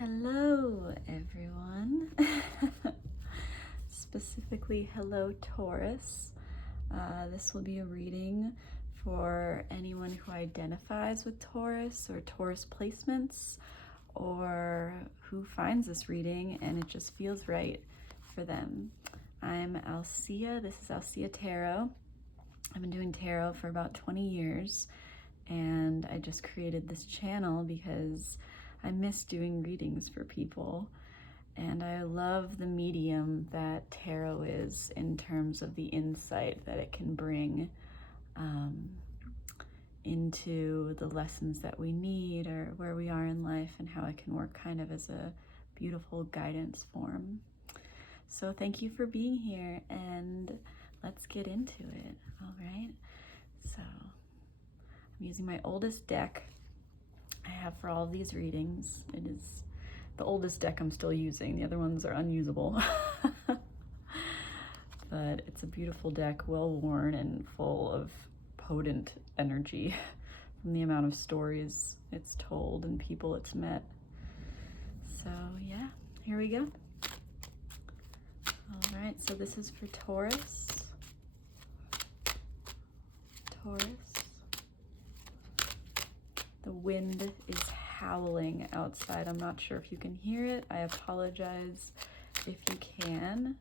Hello, everyone. Specifically, hello, Taurus. This will be a reading for anyone who identifies with Taurus or Taurus placements, or who finds this reading and it just feels right for them. I'm Alsea. This is Alseatarot. I've been doing tarot for about 20 years, and I just created this channel because I miss doing readings for people, and I love the medium that tarot is in terms of the insight that it can bring into the lessons that we need or where we are in life, and how it can work kind of as a beautiful guidance form. So thank you for being here, and let's get into it. All right, so I'm using my oldest deck I have for all of these readings. It is the oldest deck I'm still using. The other ones are unusable. But it's a beautiful deck, well worn and full of potent energy from the amount of stories it's told and people it's met. So yeah, here we go. All right, so this is for Taurus. Taurus. The wind is howling outside. I'm not sure if you can hear it. I apologize if you can.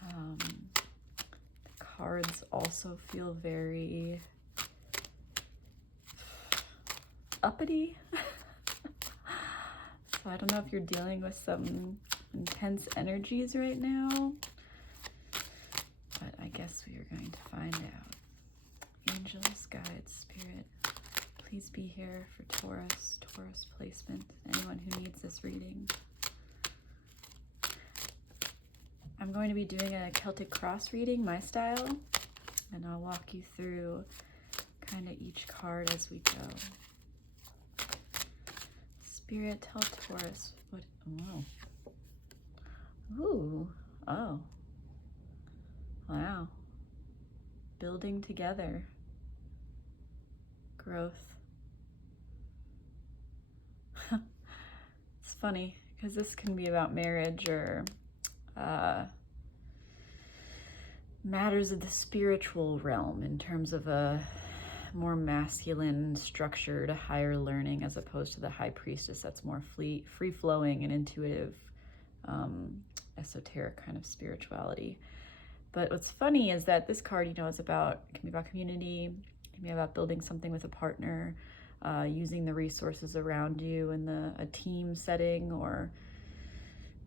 The cards also feel very uppity. So I don't know if you're dealing with some intense energies right now, but I guess we are going to find out. Angels, guides, spirit, please be here for Taurus placement, anyone who needs this reading. I'm going to be doing a Celtic cross reading, my style, and I'll walk you through kind of each card as we go. Spirit, tell Taurus what, whoa. Ooh, oh, wow. Building together, growth. It's funny because this can be about marriage or matters of the spiritual realm in terms of a more masculine, structured, higher learning, as opposed to the high priestess that's more free-flowing and intuitive, esoteric kind of spirituality. But what's funny is that this card, is about, it can be about community, it can be about building something with a partner, using the resources around you in a team setting, or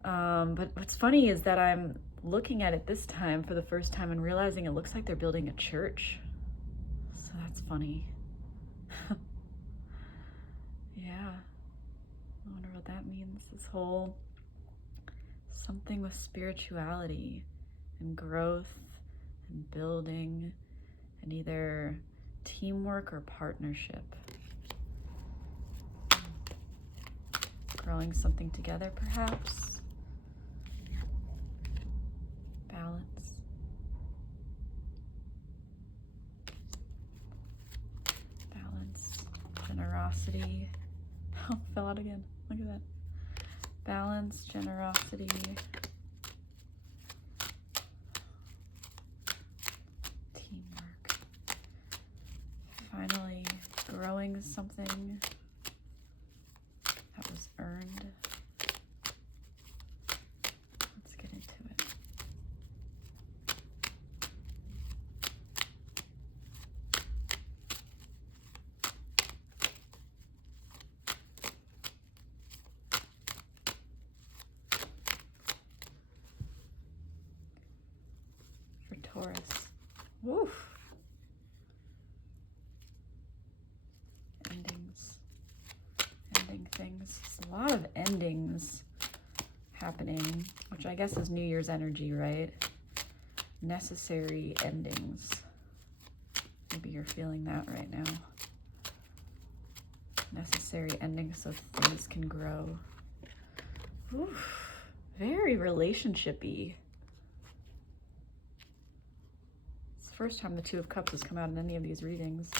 but what's funny is that I'm looking at it this time for the first time and realizing it looks like they're building a church. So that's funny. Yeah, I wonder what that means. This whole something with spirituality and growth and building and either teamwork or partnership. Growing something together, perhaps. Balance. Balance. Generosity. Oh, fell out again. Look at that. Balance, generosity. Teamwork. Finally, growing something that was earned. Let's get into it. For Taurus. Woof. Ending things. There's a lot of endings happening, which I guess is New Year's energy, right? Necessary endings. Maybe you're feeling that right now. Necessary endings so things can grow. Oof, very relationship-y. It's the first time the Two of Cups has come out in any of these readings.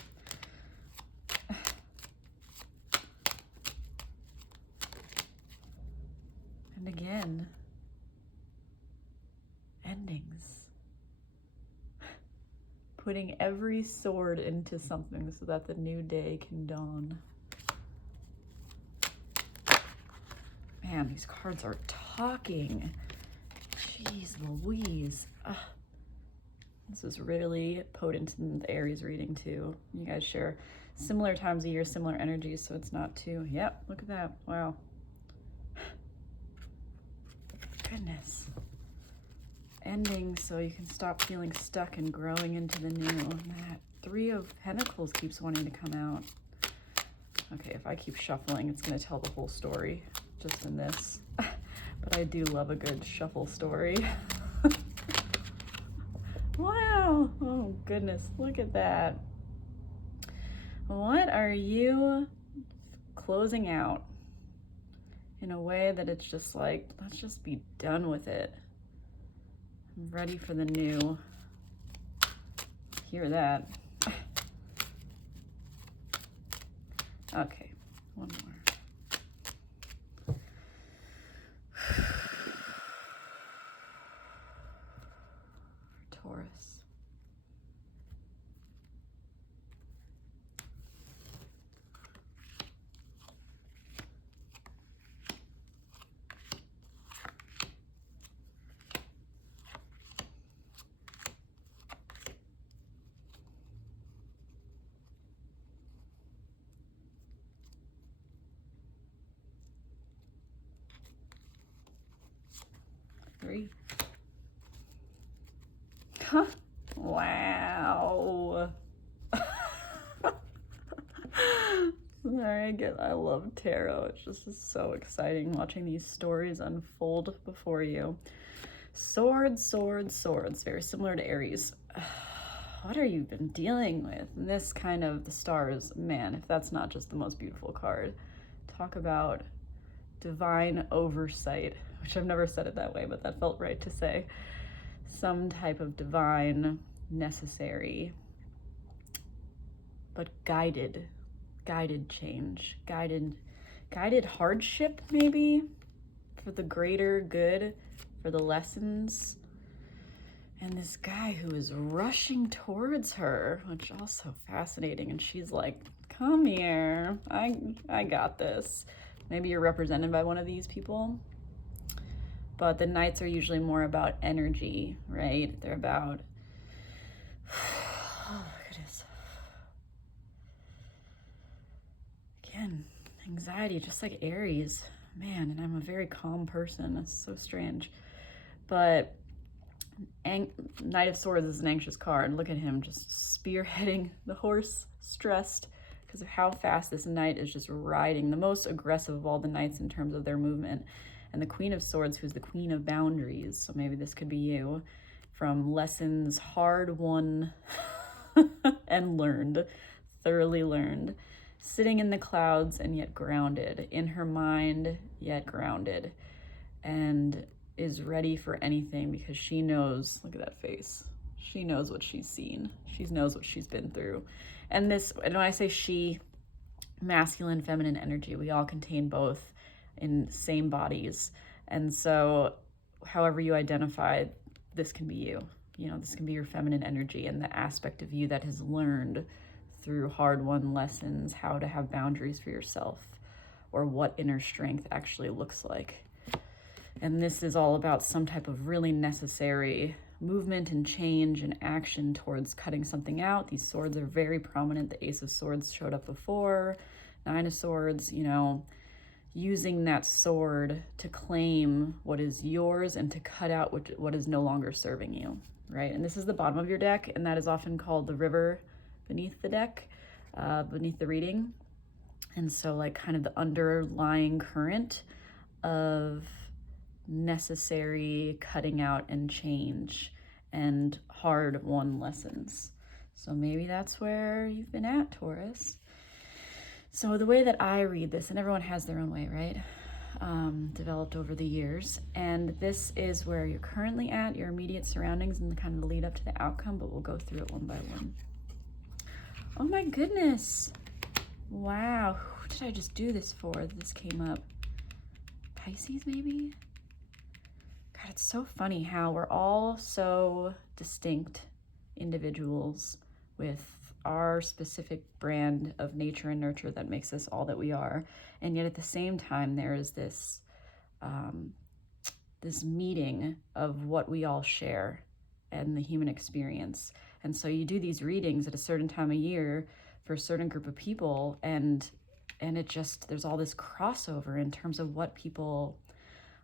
And again, endings. Putting every sword into something so that the new day can dawn. Man, these cards are talking. Jeez Louise. This is really potent in the Aries reading too. You guys share similar times of year, similar energies, so it's not too, yep, look at that, wow. Goodness. Ending so you can stop feeling stuck and growing into the new. And that Three of Pentacles keeps wanting to come out. Okay, if I keep shuffling, it's gonna tell the whole story just in this. But I do love a good shuffle story. Wow, oh goodness, look at that. What are you closing out in a way that it's just like, let's just be done with it. I'm ready for the new. Hear that. Okay, one more. Taurus. Three. Huh. Wow. I love tarot. It's just so exciting watching these stories unfold before you. Swords, swords, swords. Very similar to Aries. What are you been dealing with? And this kind of, the stars, man, if that's not just the most beautiful card. Talk about divine oversight, which I've never said it that way, but that felt right to say. Some type of divine, necessary, but guided change, guided hardship, maybe, for the greater good, for the lessons. And this guy who is rushing towards her, which is also fascinating. And she's like, come here, I got this. Maybe you're represented by one of these people. But the Knights are usually more about energy, right? They're about, oh, goodness. Again, anxiety, just like Aries. Man, and I'm a very calm person. That's so strange. But Knight of Swords is an anxious card. Look at him just spearheading the horse, stressed because of how fast this knight is just riding, the most aggressive of all the knights in terms of their movement. And the Queen of Swords, who's the queen of boundaries. So maybe this could be you, from lessons hard won and learned, thoroughly learned, sitting in the clouds and yet grounded, in her mind yet grounded, and is ready for anything because she knows, look at that face, she knows what she's seen, she knows what she's been through. And this, and when I say she, masculine, feminine energy, we all contain both in same bodies. And so however you identify, this can be you. You know, this can be your feminine energy and the aspect of you that has learned through hard-won lessons how to have boundaries for yourself, or what inner strength actually looks like. And this is all about some type of really necessary movement and change and action towards cutting something out. These swords are very prominent. The Ace of Swords showed up before, Nine of Swords, you know, using that sword to claim what is yours and to cut out what is no longer serving you, right? And this is the bottom of your deck, and that is often called the river beneath the deck, beneath the reading. And so like kind of the underlying current of necessary cutting out and change and hard-won lessons. So maybe that's where you've been at, Taurus. So the way that I read this, and everyone has their own way, right? Developed over the years. And this is where you're currently at, your immediate surroundings, and the kind of the lead up to the outcome, but we'll go through it one by one. Oh my goodness. Wow, who did I just do this for? This came up. Pisces, maybe? God, it's so funny how we're all so distinct individuals with our specific brand of nature and nurture that makes us all that we are. And yet at the same time, there is this, this meeting of what we all share and the human experience. And so you do these readings at a certain time of year for a certain group of people, and it just, there's all this crossover in terms of what people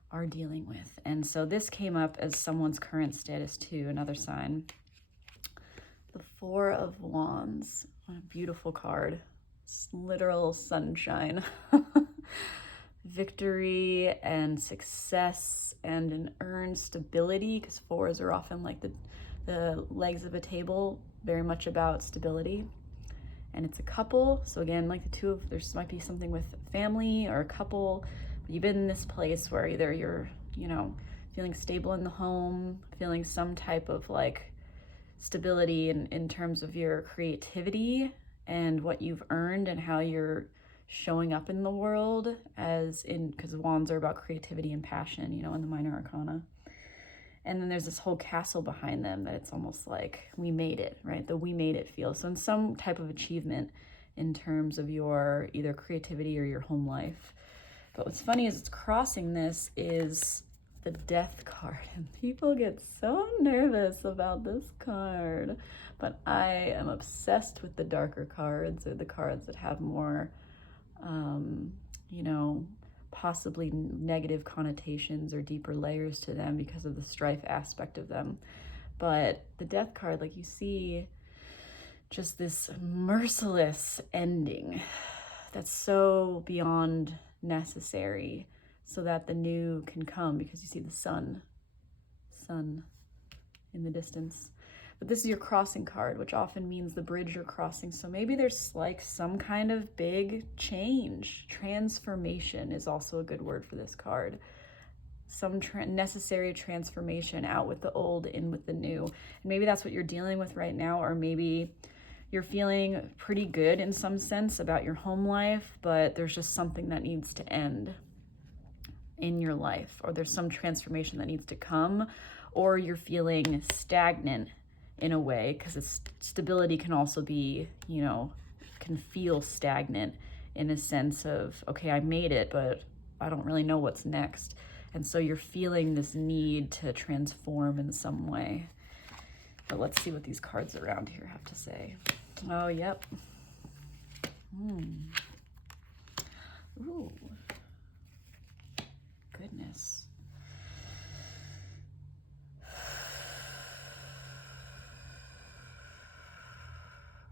are dealing with. And so this came up as someone's current status too, another sign. The Four of Wands, what a beautiful card. It's literal sunshine. Victory and success and an earned stability, because fours are often like the legs of a table, very much about stability. And it's a couple, so again, like the two of, there's might be something with family or a couple. You've been in this place where either you're, you know, feeling stable in the home, feeling some type of like stability in terms of your creativity and what you've earned and how you're showing up in the world, as in, because wands are about creativity and passion, you know, in the minor arcana. And then there's this whole castle behind them that it's almost like we made it, right? The we made it feel. So in some type of achievement in terms of your either creativity or your home life. But what's funny is it's crossing this is the Death card. And people get so nervous about this card. But I am obsessed with the darker cards, or the cards that have more, you know, possibly negative connotations or deeper layers to them because of the strife aspect of them. But the Death card, like you see just this merciless ending that's so beyond necessary so that the new can come, because you see the sun in the distance. But this is your crossing card, which often means the bridge you're crossing. So maybe there's like some kind of big change. Transformation is also a good word for this card. Some necessary transformation, out with the old, in with the new. And maybe that's what you're dealing with right now, or maybe you're feeling pretty good in some sense about your home life, but there's just something that needs to end in your life, or there's some transformation that needs to come, or you're feeling stagnant in a way, because stability can also be, you know, can feel stagnant in a sense of, okay, I made it, but I don't really know what's next. And so you're feeling this need to transform in some way. But let's see what these cards around here have to say. Oh, yep. Ooh. Goodness.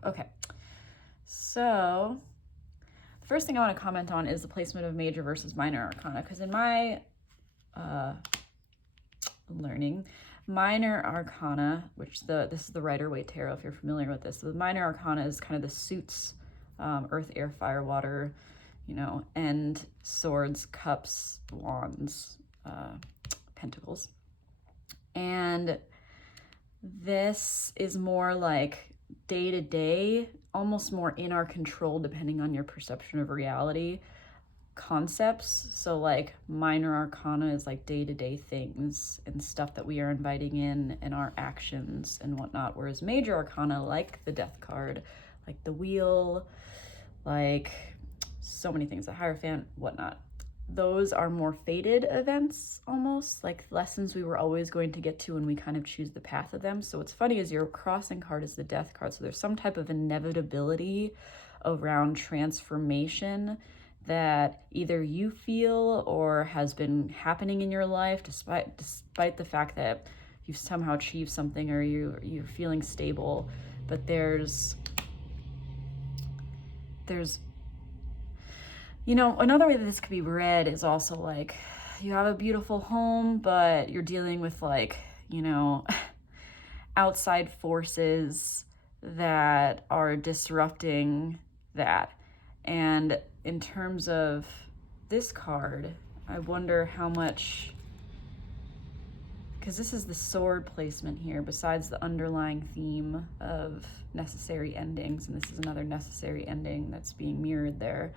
Okay, so the first thing I want to comment on is the placement of major versus minor arcana, because in my learning, minor arcana, which this is the Rider-Waite Tarot, if you're familiar with this, so the minor arcana is kind of the suits, earth, air, fire, water, you know, and swords, cups, wands, pentacles. And this is more like day-to-day, almost more in our control depending on your perception of reality concepts. So like minor arcana is like day-to-day things and stuff that we are inviting in and our actions and whatnot, whereas major arcana, like the Death card, like the wheel, like so many things, the Hierophant, whatnot, those are more fated events, almost like lessons we were always going to get to, and we kind of choose the path of them. So what's funny is your crossing card is the Death card, so there's some type of inevitability around transformation that either you feel or has been happening in your life, despite the fact that you've somehow achieved something or you're feeling stable. But there's you know, another way that this could be read is also like you have a beautiful home, but you're dealing with like, you know, outside forces that are disrupting that. And in terms of this card, I wonder how much, because this is the sword placement here, besides the underlying theme of necessary endings, and this is another necessary ending that's being mirrored there.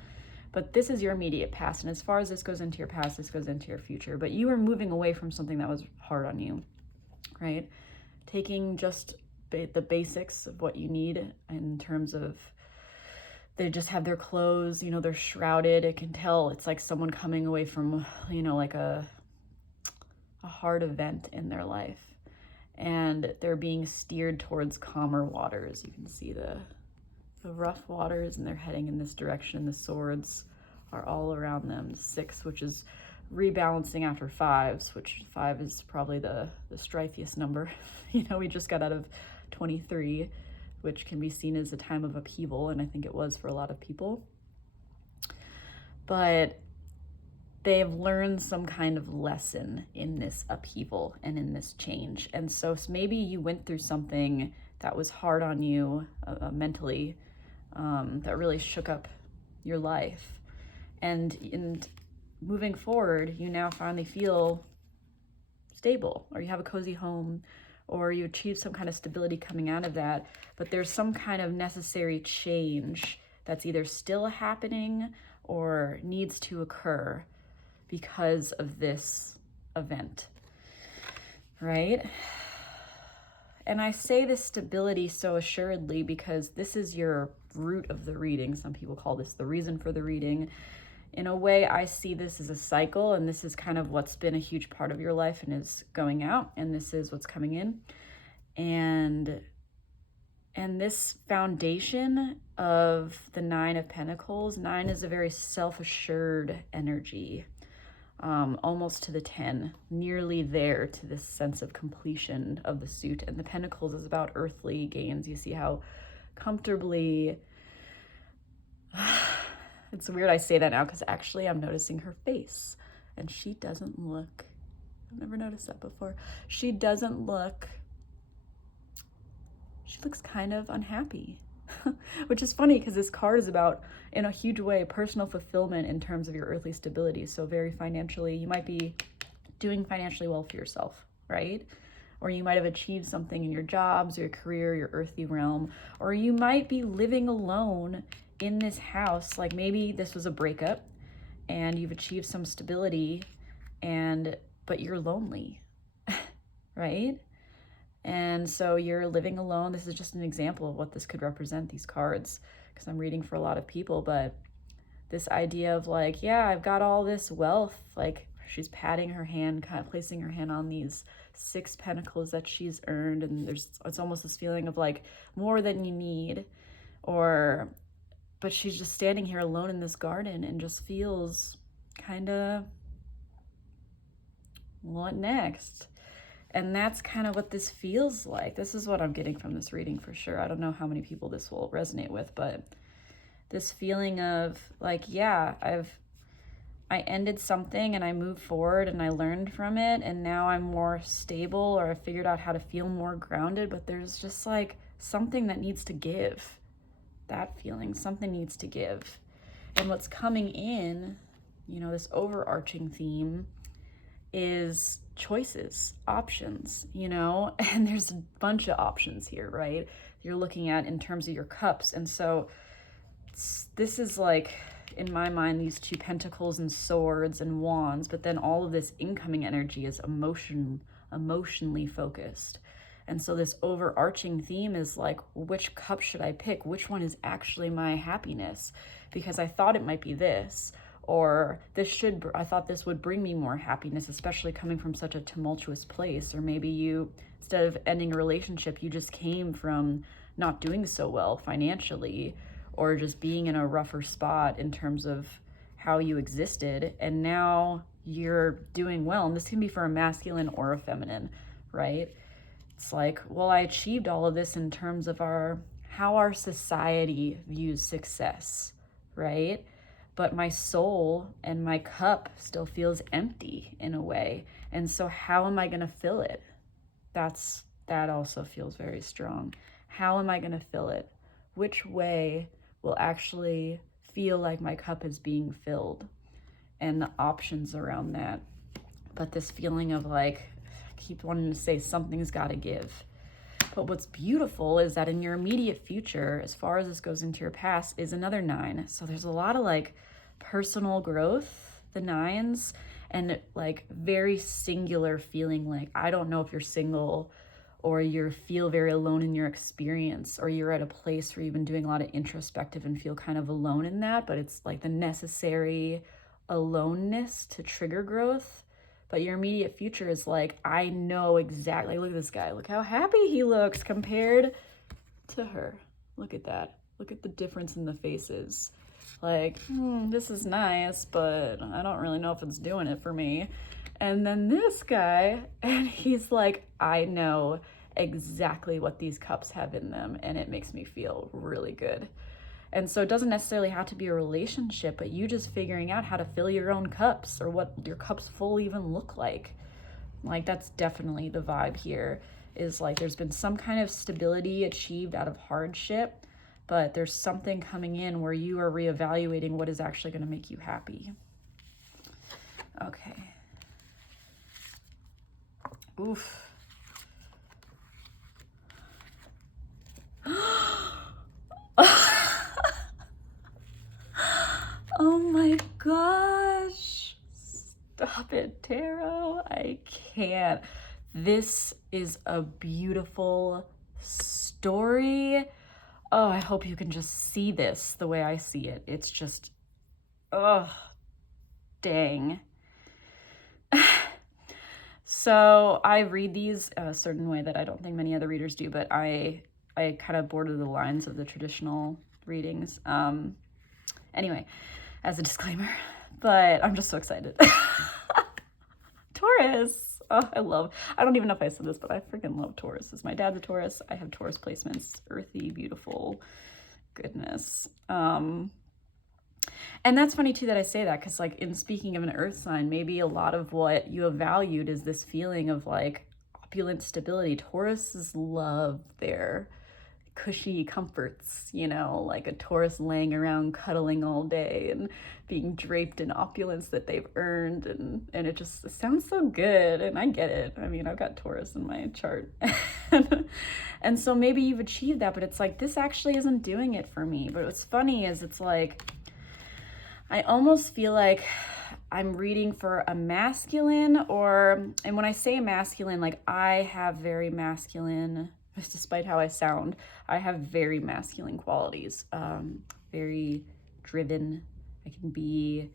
but this is your immediate past. And as far as this goes into your past, this goes into your future. But you are moving away from something that was hard on you, right? Taking just the basics of what you need in terms of, they just have their clothes, you know, they're shrouded. It can tell it's like someone coming away from, you know, like a hard event in their life. And they're being steered towards calmer waters. You can see the rough waters, and they're heading in this direction. The swords are all around them. 6, which is rebalancing after 5s, which 5 is probably the strifiest number. You know, we just got out of 23, which can be seen as a time of upheaval, and I think it was for a lot of people. But they've learned some kind of lesson in this upheaval and in this change. And so maybe you went through something that was hard on you mentally, that really shook up your life. And in moving forward, you now finally feel stable, or you have a cozy home, or you achieve some kind of stability coming out of that. But there's some kind of necessary change that's either still happening or needs to occur because of this event, right? And I say this stability so assuredly because this is your root of the reading. Some people call this the reason for the reading. In a way, I see this as a cycle, and this is kind of what's been a huge part of your life and is going out, and this is what's coming in. And this foundation of the 9 of Pentacles, 9 is a very self-assured energy. Almost to the 10, nearly there to this sense of completion of the suit. And the Pentacles is about earthly gains. You see how comfortably, it's weird I say that now because actually I'm noticing her face, and she doesn't look, I've never noticed that before. She looks kind of unhappy. Which is funny because this card is about, in a huge way, personal fulfillment in terms of your earthly stability. So very financially, you might be doing financially well for yourself, right? Or you might have achieved something in your jobs, your career, your earthly realm. Or you might be living alone in this house. Like maybe this was a breakup and you've achieved some stability, but you're lonely, right? And so you're living alone. This is just an example of what this could represent, these cards, because I'm reading for a lot of people. But this idea of like, yeah, I've got all this wealth, like she's patting her hand, kind of placing her hand on these 6 pentacles that she's earned. And it's almost this feeling of like more than you need, but she's just standing here alone in this garden and just feels kind of, what next? And that's kind of what this feels like. This is what I'm getting from this reading for sure. I don't know how many people this will resonate with, but this feeling of like, yeah, I ended something and I moved forward and I learned from it, and now I'm more stable, or I figured out how to feel more grounded, but there's just like something that needs to give. That feeling, something needs to give. And what's coming in, you know, this overarching theme is choices, options, you know, and there's a bunch of options here, right? You're looking at in terms of your cups. And so this is like, in my mind, these 2 pentacles and swords and wands, but then all of this incoming energy is emotionally focused. And so this overarching theme is like, which cup should I pick? Which one is actually my happiness? Because I thought it might be this, or I thought this would bring me more happiness, especially coming from such a tumultuous place. Or maybe you, instead of ending a relationship, you just came from not doing so well financially, or just being in a rougher spot in terms of how you existed, and now you're doing well. And this can be for a masculine or a feminine, right? It's like, well, I achieved all of this in terms of how our society views success, right? But my soul and my cup still feels empty in a way. And so how am I going to fill it? That also feels very strong. How am I going to fill it? Which way will actually feel like my cup is being filled? And the options around that. But this feeling of like, I keep wanting to say something's got to give. But what's beautiful is that in your immediate future, as far as this goes into your past, is another 9. So there's a lot of like personal growth, the nines, and like very singular feeling. Like, I don't know if you're single or you feel very alone in your experience, or you're at a place where you've been doing a lot of introspective and feel kind of alone in that, but it's like the necessary aloneness to trigger growth. But your immediate future is like, I know exactly, look at this guy, look how happy he looks compared to her. Look at that. Look at the difference in the faces. Like, this is nice, but I don't really know if it's doing it for me. And then this guy, and he's like, I know exactly what these cups have in them, and it makes me feel really good. And so it doesn't necessarily have to be a relationship, but you just figuring out how to fill your own cups, or what your cups full even look like. Like, that's definitely the vibe here, is like there's been some kind of stability achieved out of hardship, but there's something coming in where you are reevaluating what is actually going to make you happy. Okay. Oof. Oh my gosh. Stop it, Tarot. I can't. This is a beautiful story. Oh, I hope you can just see this the way I see it. It's just, oh, dang. So I read these a certain way that I don't think many other readers do, but I kind of border the lines of the traditional readings. Anyway, as a disclaimer, but I'm just so excited. Taurus. Oh, I don't even know if I said this, but I freaking love Tauruses. My dad's a Taurus. I have Taurus placements, earthy, beautiful goodness. And that's funny too that I say that, because like in speaking of an earth sign, maybe a lot of what you have valued is this feeling of like opulent stability. Tauruses love their cushy comforts, you know, like a Taurus laying around cuddling all day and being draped in opulence that they've earned, and it sounds so good, and I get it. I mean, I've got Taurus in my chart. And so maybe you've achieved that, but it's like, this actually isn't doing it for me. But what's funny is it's like, I almost feel like I'm reading for a masculine, and when I say masculine, like I have very masculine, despite how I sound, I have very masculine qualities, very driven. I can be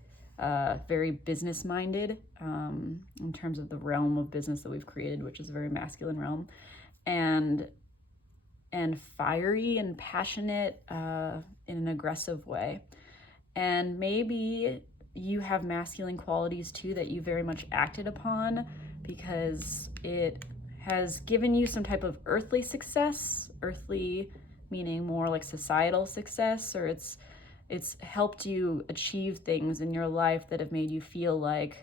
very business-minded in terms of the realm of business that we've created, which is a very masculine realm, and fiery and passionate in an aggressive way. And maybe you have masculine qualities too that you very much acted upon because it has given you some type of earthly success, earthly meaning more like societal success, or it's helped you achieve things in your life that have made you feel like,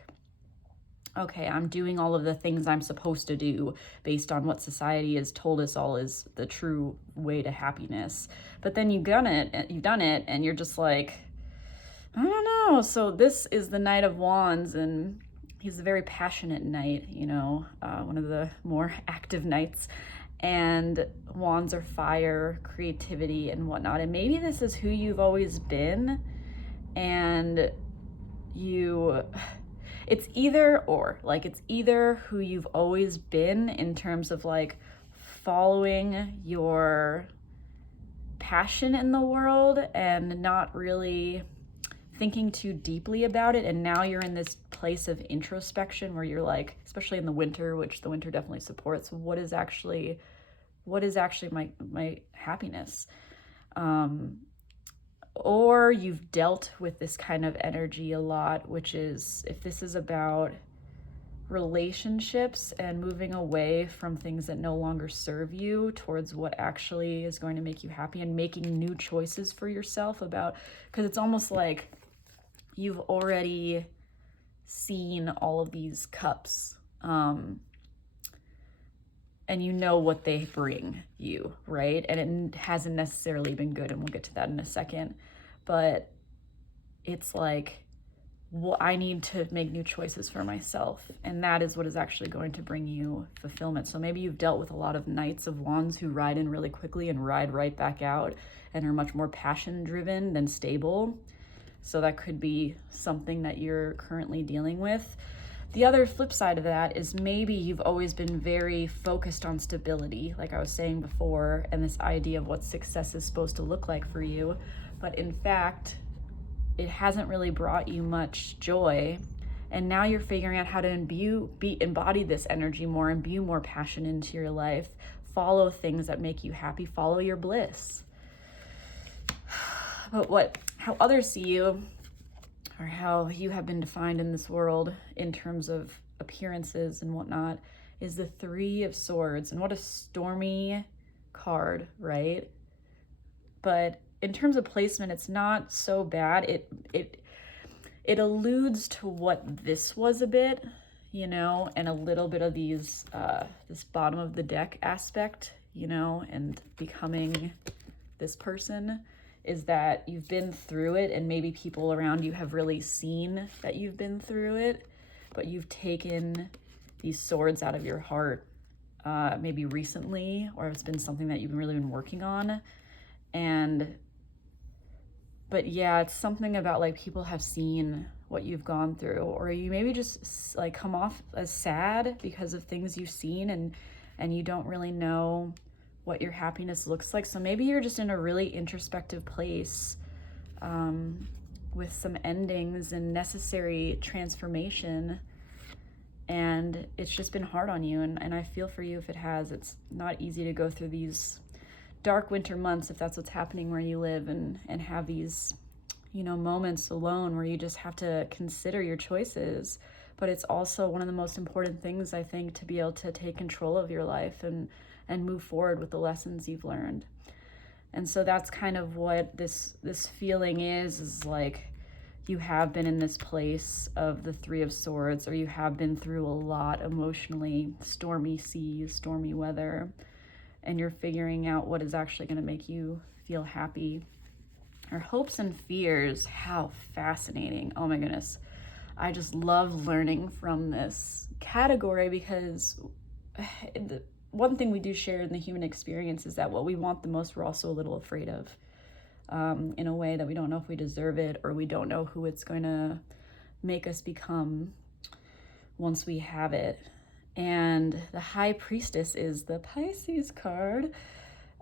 okay, I'm doing all of the things I'm supposed to do based on what society has told us all is the true way to happiness. But then you've done it, and you're just like, I don't know. So this is the Knight of Wands, and he's a very passionate knight, you know, one of the more active knights. And wands are fire, creativity, and whatnot. And maybe this is who you've always been, and it's either or. Like, it's either who you've always been in terms of like following your passion in the world and not really thinking too deeply about it, and now you're in this place of introspection where you're like, especially in the winter, which the winter definitely supports, what is actually my happiness? Or you've dealt with this kind of energy a lot, which is, if this is about relationships and moving away from things that no longer serve you towards what actually is going to make you happy, and making new choices for yourself about, because it's almost like you've already seen all of these cups, and you know what they bring you, right? And it hasn't necessarily been good, and we'll get to that in a second. But it's like, well, I need to make new choices for myself, and that is what is actually going to bring you fulfillment. So maybe you've dealt with a lot of Knights of Wands who ride in really quickly and ride right back out and are much more passion driven than stable. So that could be something that you're currently dealing with. The other flip side of that is maybe you've always been very focused on stability, like I was saying before, and this idea of what success is supposed to look like for you. But in fact, it hasn't really brought you much joy. And now you're figuring out how to embody this energy more, imbue more passion into your life, follow things that make you happy, follow your bliss. But how others see you, or how you have been defined in this world in terms of appearances and whatnot, is the Three of Swords. And what a stormy card, right? But in terms of placement, it's not so bad. It alludes to what this was a bit, you know, and a little bit of these this bottom of the deck aspect, you know, and becoming this person, is that you've been through it, and maybe people around you have really seen that you've been through it, but you've taken these swords out of your heart, maybe recently, or it's been something that you've really been working on. But yeah, it's something about like people have seen what you've gone through, or you maybe just like come off as sad because of things you've seen, and you don't really know what your happiness looks like. So maybe you're just in a really introspective place with some endings and necessary transformation, and it's just been hard on you, and I feel for you if it has. It's not easy to go through these dark winter months if that's what's happening where you live, and have these, you know, moments alone where you just have to consider your choices. But it's also one of the most important things, I think, to be able to take control of your life and move forward with the lessons you've learned. And so that's kind of what this feeling is like you have been in this place of the Three of Swords, or you have been through a lot emotionally, stormy seas, stormy weather, and you're figuring out what is actually going to make you feel happy. Or hopes and fears, how fascinating. Oh my goodness. I just love learning from this category, because the one thing we do share in the human experience is that what we want the most, we're also a little afraid of, in a way that we don't know if we deserve it, or we don't know who it's going to make us become once we have it. And the High Priestess is the Pisces card.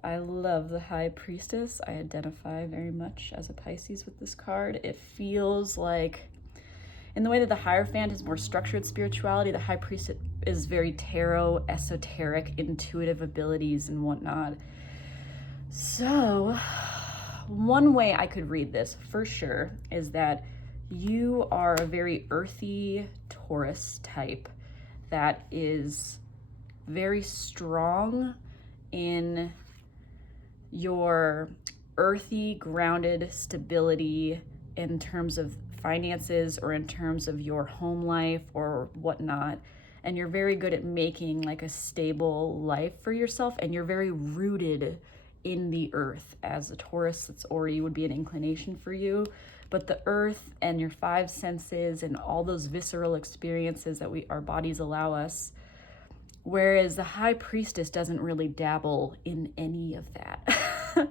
I love the High Priestess. I identify very much as a Pisces with this card. It feels like, in the way that the Hierophant is more structured spirituality, the High Priestess is very tarot, esoteric, intuitive abilities and whatnot. So one way I could read this for sure is that you are a very earthy Taurus type that is very strong in your earthy, grounded stability in terms of finances, or in terms of your home life or whatnot. And you're very good at making like a stable life for yourself, and you're very rooted in the earth. As a Taurus, it's already would be an inclination for you. But the earth and your five senses and all those visceral experiences that our bodies allow us, whereas the High Priestess doesn't really dabble in any of that.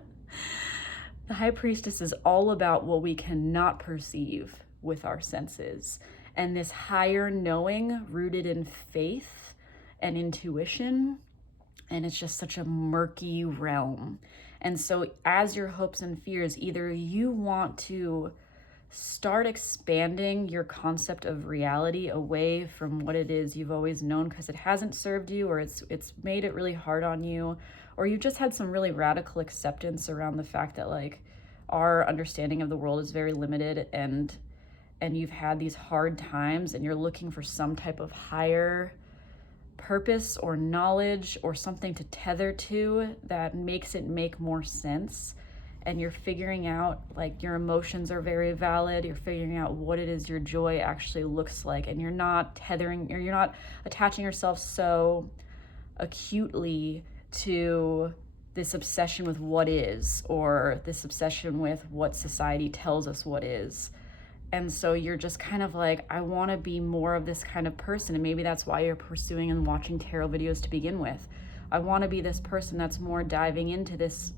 The High Priestess is all about what we cannot perceive with our senses, and this higher knowing rooted in faith and intuition, and it's just such a murky realm. And so as your hopes and fears, either you want to start expanding your concept of reality away from what it is you've always known because it hasn't served you, or it's made it really hard on you, or you've just had some really radical acceptance around the fact that like our understanding of the world is very limited, and you've had these hard times, and you're looking for some type of higher purpose or knowledge or something to tether to that makes it make more sense. And you're figuring out, like, your emotions are very valid. You're figuring out what it is your joy actually looks like, and you're not tethering, or you're not attaching yourself so acutely to this obsession with what is, or this obsession with what society tells us what is. And so you're just kind of like, I want to be more of this kind of person. And maybe that's why you're pursuing and watching tarot videos to begin with. I want to be this person that's more diving into this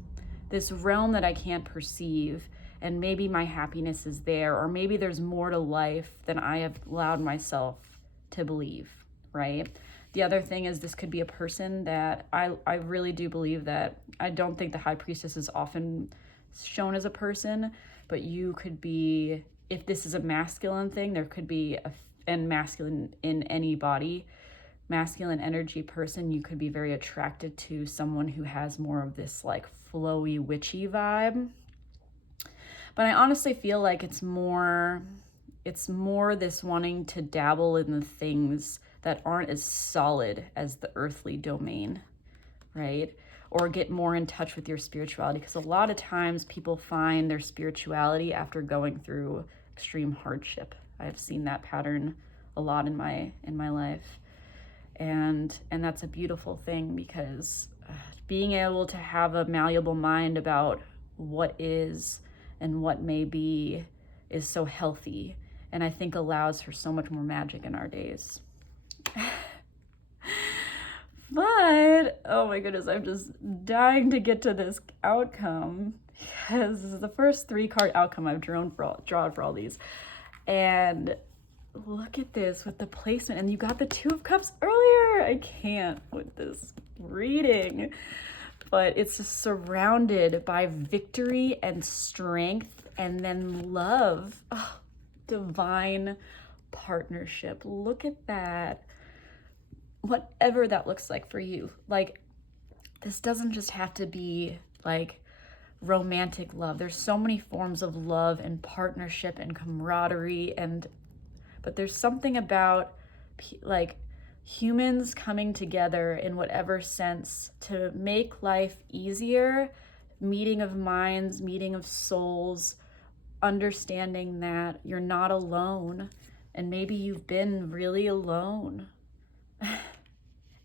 realm that I can't perceive, and maybe my happiness is there, or maybe there's more to life than I have allowed myself to believe, right? The other thing is this could be a person that I really do believe that, I don't think the High Priestess is often shown as a person, but you could be, if this is a masculine thing, there could be and masculine in any body, masculine energy person, you could be very attracted to someone who has more of this like flowy, witchy vibe. But I honestly feel like it's more this wanting to dabble in the things that aren't as solid as the earthly domain, right? Or get more in touch with your spirituality, because a lot of times people find their spirituality after going through extreme hardship. I've seen that pattern a lot in my life. And that's a beautiful thing, because being able to have a malleable mind about what is and what may be is so healthy, and I think allows for so much more magic in our days. But, oh my goodness, I'm just dying to get to this outcome, because this is the first 3-card outcome I've drawn for all these. And look at this with the placement, and you got the 2 of Cups earlier. I can't with this reading, but it's just surrounded by victory and strength, and then love. Oh, divine partnership. Look at that. Whatever that looks like for you. Like, this doesn't just have to be like romantic love. There's so many forms of love and partnership and camaraderie, but there's something about like humans coming together in whatever sense to make life easier, meeting of minds, meeting of souls, understanding that you're not alone, and maybe you've been really alone.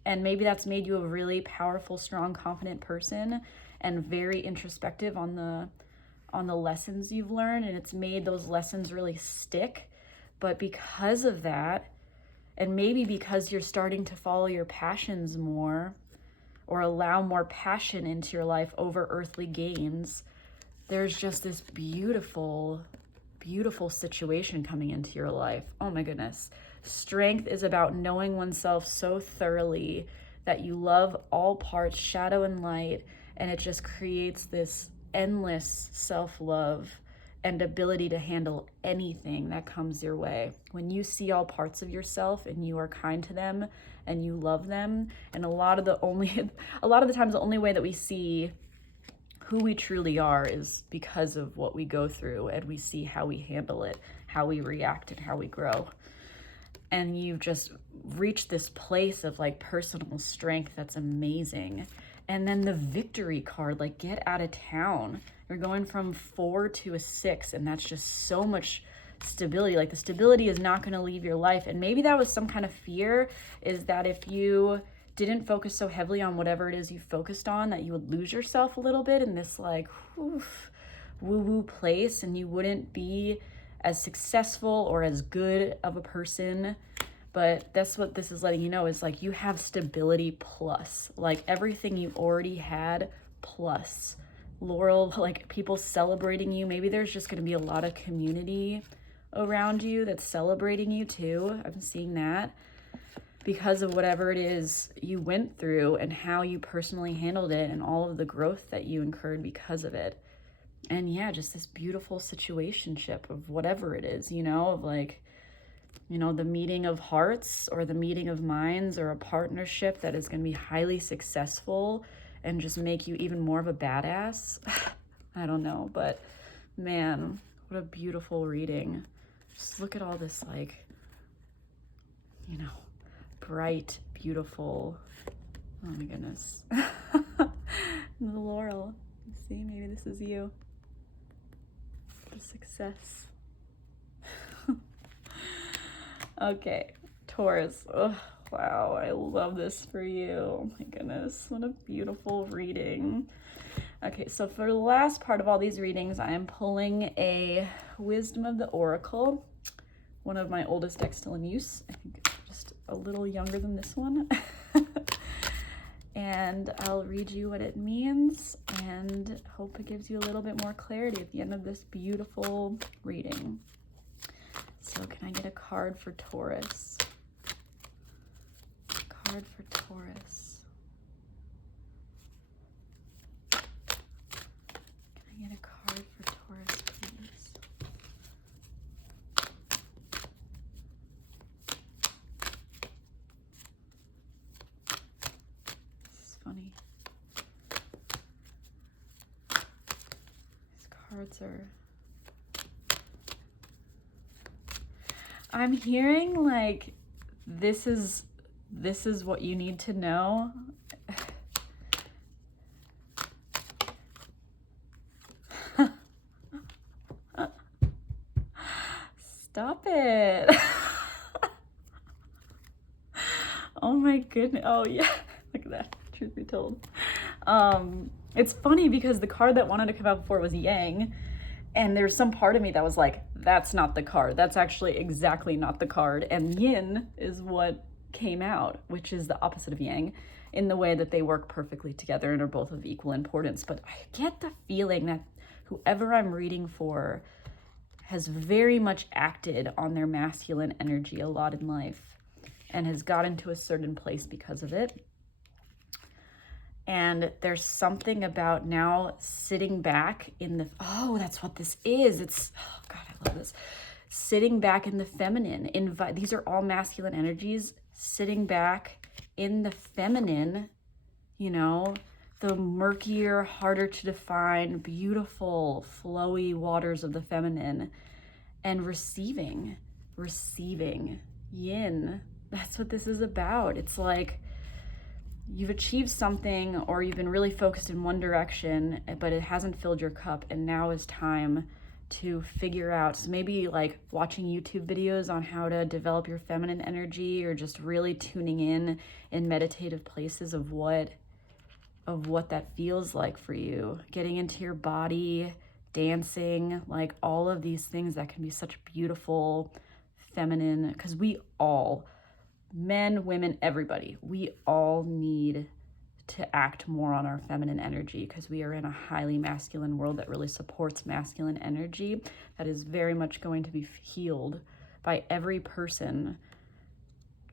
And maybe that's made you a really powerful, strong, confident person, and very introspective on the lessons you've learned, and it's made those lessons really stick. But because of that, and maybe because you're starting to follow your passions more, or allow more passion into your life over earthly gains, there's just this beautiful, beautiful situation coming into your life. Oh my goodness. Strength is about knowing oneself so thoroughly that you love all parts, shadow and light, and it just creates this endless self-love and ability to handle anything that comes your way. When you see all parts of yourself and you are kind to them and you love them, and a lot of the times the only way that we see who we truly are is because of what we go through, and we see how we handle it, how we react, and how we grow. And you've just reached this place of like personal strength that's amazing. And then the victory card, like get out of town. You're going from 4 to a 6, and that's just so much stability. Like the stability is not going to leave your life. And maybe that was some kind of fear, is that if you didn't focus so heavily on whatever it is you focused on, that you would lose yourself a little bit in this like woo-woo place, and you wouldn't be as successful or as good of a person. But that's what this is letting you know, is like you have stability plus, like everything you already had plus. Laurel, like people celebrating you. Maybe there's just going to be a lot of community around you that's celebrating you too. I'm seeing that because of whatever it is you went through and how you personally handled it, and all of the growth that you incurred because of it. And yeah, just this beautiful situationship of whatever it is, of like, the meeting of hearts or the meeting of minds, or a partnership that is going to be highly successful and just make you even more of a badass. I don't know, but man, what a beautiful reading. Just look at all this like, bright, beautiful, oh my goodness. The Laurel, see, maybe this is you. The success. Okay, Taurus. Oh, wow, I love this for you. Oh my goodness, what a beautiful reading. Okay, so for the last part of all these readings, I am pulling a Wisdom of the Oracle, one of my oldest decks still in use. I think just a little younger than this one. and I'll read you what it means and hope it gives you a little bit more clarity at the end of this beautiful reading. So can I get a card for Taurus? Card for Taurus. Can I get a card for Taurus, please? This is funny. These cards are... I'm hearing like this is what you need to know. Stop it. Oh my goodness. Oh yeah, look at that, truth be told. It's funny because the card that wanted to come out before was Yang, and there's some part of me that was like, that's not the card. That's actually exactly not the card. And Yin is what came out, which is the opposite of Yang, in the way that they work perfectly together and are both of equal importance. But I get the feeling that whoever I'm reading for has very much acted on their masculine energy a lot in life and has gotten to a certain place because of it. And there's something about now sitting back in the, oh, that's what this is. It's, oh God, I love this. Sitting back in the feminine. These are all masculine energies. Sitting back in the feminine, you know, the murkier, harder to define, beautiful, flowy waters of the feminine, and receiving yin. That's what this is about. It's like, you've achieved something or you've been really focused in one direction, but it hasn't filled your cup, and now is time to figure out, so maybe like watching YouTube videos on how to develop your feminine energy, or just really tuning in meditative places of what that feels like for you, getting into your body, dancing, like all of these things that can be such beautiful feminine, because we all, men, women, everybody, we all need to act more on our feminine energy, because we are in a highly masculine world that really supports masculine energy that is very much going to be healed by every person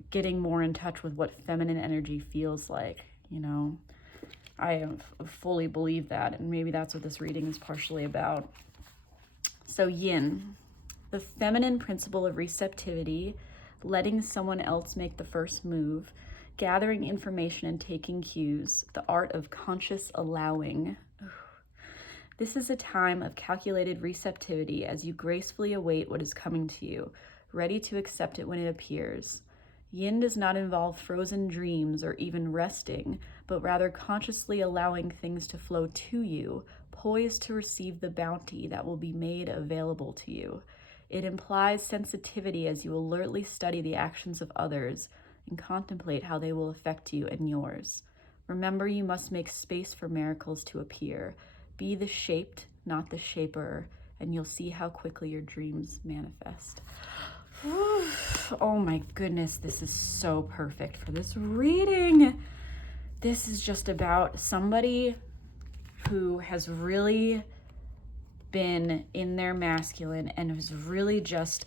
getting more in touch with what feminine energy feels like, you know. I fully believe that, and maybe that's what this reading is partially about. So yin, the feminine principle of receptivity, letting someone else make the first move, gathering information and taking cues, the art of conscious allowing. This is a time of calculated receptivity as you gracefully await what is coming to you, ready to accept it when it appears. Yin does not involve frozen dreams or even resting, but rather consciously allowing things to flow to you, poised to receive the bounty that will be made available to you. It implies sensitivity as you alertly study the actions of others and contemplate how they will affect you and yours. Remember, you must make space for miracles to appear. Be the shaped, not the shaper, and you'll see how quickly your dreams manifest. Oh my goodness, this is so perfect for this reading. This is just about somebody who has really been in their masculine and has really just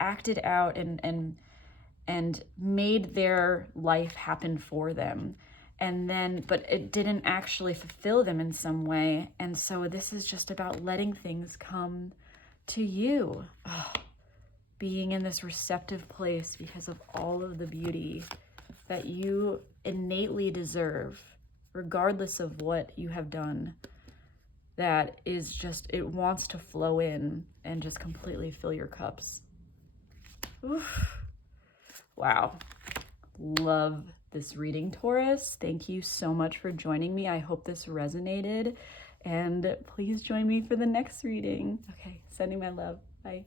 acted out and made their life happen for them, and then but it didn't actually fulfill them in some way, and so this is just about letting things come to you. Being in this receptive place because of all of the beauty that you innately deserve, regardless of what you have done, that is just, it wants to flow in and just completely fill your cups. Oof. Wow. Love this reading, Taurus. Thank you so much for joining me. I hope this resonated, and please join me for the next reading. Okay, sending my love. Bye.